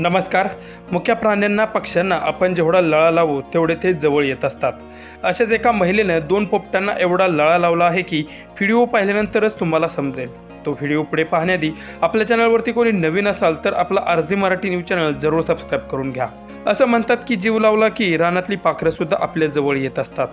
नमस्कार. मुक्या प्राण्यांना पक्ष्यांना आपण जेवढा लळा लावू तेवढे ते जवळ येत असतात. अशाच एका महिलेने 2 पोपटांना एवढा लळा लावला आहे की व्हिडिओ पाहिल्यानंतरच तुम्हाला समजेल. तो व्हिडिओ पुढे पाहण्याआधी आपल्या चॅनलवरती कोणी नवीन असाल तर आपला आरजी मराठी न्यूज चॅनल जरूर सबस्क्राईब करून घ्या. असं म्हणतात की जीव लावला की रानातली पाखरं सुद्धा आपल्या जवळ येत असतात.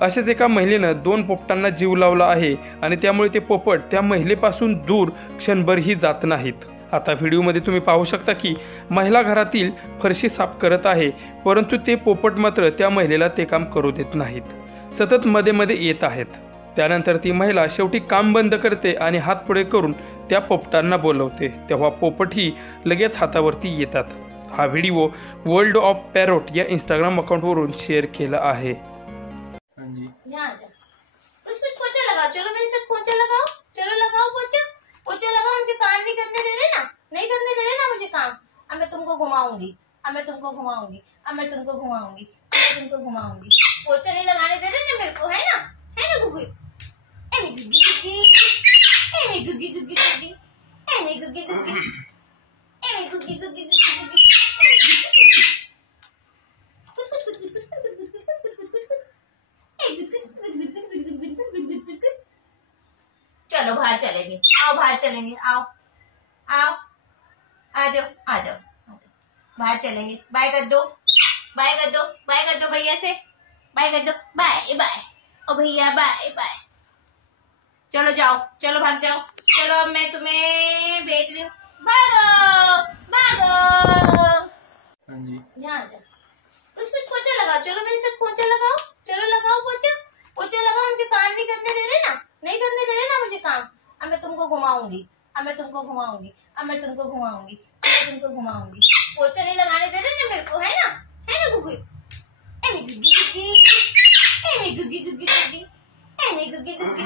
अशाच एका महिलेनं 2 पोपटांना जीव लावला आहे आणि त्यामुळे ते पोपट त्या महिलेपासून दूर क्षणभरही जात नाहीत. आता व्हिडिओमध्ये तुम्ही पाहू शकता की महिला घरातील फरशी साफ करत आहे, परंतु ते पोपट मात्र त्या महिलेला ते काम करू देत नाहीत. सतत मध्ये मध्ये येत आहेत. त्यानंतर ती महिला शेवटी काम बंद करते आणि हात पुढे करून त्या पोपटांना बोलवते. तेव्हा पोपटही लगेच हातावरती येतात. हा व्हिडिओ वर्ल्ड ऑफ पॅरोट या इंस्टाग्राम अकाउंटवरून शेअर केला आहे. पोछा लगाओ, मुझे काम नहीं करने दे रहे ना, नहीं करने दे रहे ना मुझे काम. अब मैं तुमको घुमाऊंगी, अब मैं तुमको घुमाऊंगी, अब मैं तुमको घुमाऊंगी, अब मैं तुमको घुमाऊंगी. पोछा नहीं लगाने दे रहे ना मेरे को, है ना गुग्गी? ए मेरी गुग्गी गुग्गी, ए मेरी गुग्गी गुग्गी गुग्गी, ए मेरी गुग्गी गुग्गी, ए मेरी गुग्गी गुग्गी गुग्गी. चलो बाहर चलेंगे, आओ बाहर चलेंगे, आओ आओ आ जाओ आ जाओ बाहर चलेंगे. बाय कर दो, बाय कर दो, बाय कर दो भैया से, बाय कर दो, बाय बाय. ओ भैया बाय बाय. चलो जाओ, चलो भाग जाओ, चलो अब मैं तुम्हें भेज रही हूँ. भागो भागो. यहाँ आ जाओ. कुछ पोछा लगाओ, चलो मेरे साथ पोछा लगाओ, चलो लगाओ पोछा. पोछा लगाओ, मुझे काम नहीं करने दे रहे ना, नहीं करने दे रहे ना मुझे काम. अब मैं तुमको घुमाऊंगी, अब मैं तुमको घुमाऊंगी, अब मैं तुमको घुमाऊंगी, अब मैं तुमको घुमाऊंगी. पोछा नहीं लगाने दे रहे ना मेरे को, है ना गुग्गी? ए मेरी गुग्गी गुग्गी, ए मेरी गुग्गी गुग्गी गुग्गी, ए मेरी गुग्गी गुग्गी,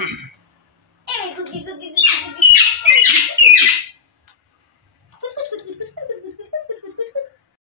ए मेरी गुग्गी गुग्गी गुग्गी गुग्गी.